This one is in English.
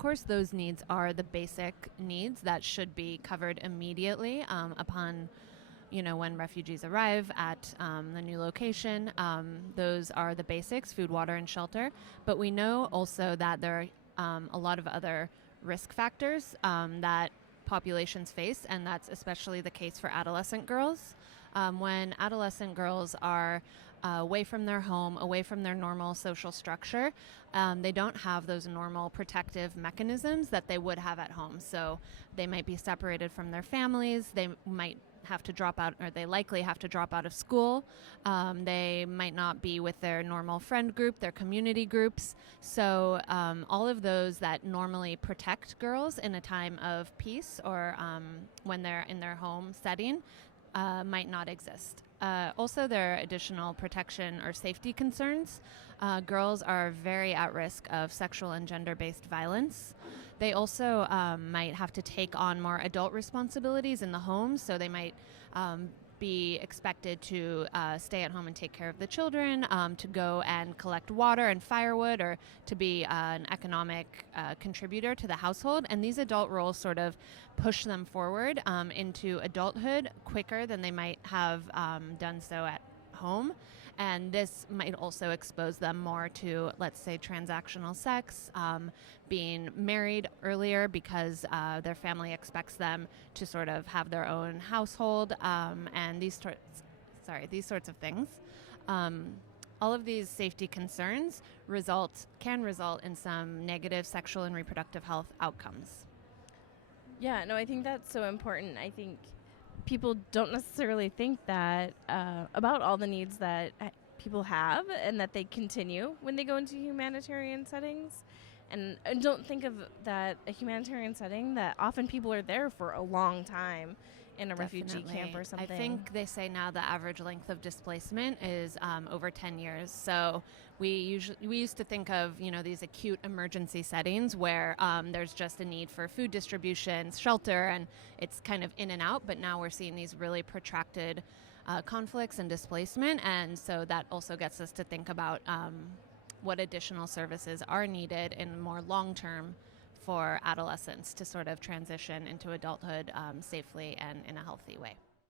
course, those needs are the basic needs that should be covered immediately upon when refugees arrive at the new location. Those are the basics: food, water, and shelter. But we know also that there are a lot of other risk factors that populations face, and that's especially the case for adolescent girls. When adolescent girls are away from their home, away from their normal social structure, they don't have those normal protective mechanisms that they would have at home. So they might be separated from their families. They might have to drop out, or they likely have to drop out of school. They might not be with their normal friend group, their community groups. So all of those that normally protect girls in a time of peace or when they're in their home setting might not exist. Also, there are additional protection or safety concerns. Girls are very at risk of sexual and gender-based violence. They also might have to take on more adult responsibilities in the home, so they might be expected to stay at home and take care of the children, to go and collect water and firewood, or to be an economic contributor to the household. And these adult roles sort of push them forward into adulthood quicker than they might have done so at home. And this might also expose them more to, let's say, transactional sex, being married earlier because their family expects them to sort of have their own household, and these sorts of things. All of these safety concerns can result in some negative sexual and reproductive health outcomes. Yeah, no, I think that's so important. I think people don't necessarily think that about all the needs that people have and that they continue when they go into humanitarian settings. And don't think of that a humanitarian setting that often people are there for a long time in a refugee camp or something. I think they say now the average length of displacement is over 10 years. So we used to think of these acute emergency settings where there's just a need for food distribution, shelter, and it's kind of in and out. But now we're seeing these really protracted conflicts and displacement, and so that also gets us to think about what additional services are needed in more long-term for adolescents to sort of transition into adulthood safely and in a healthy way.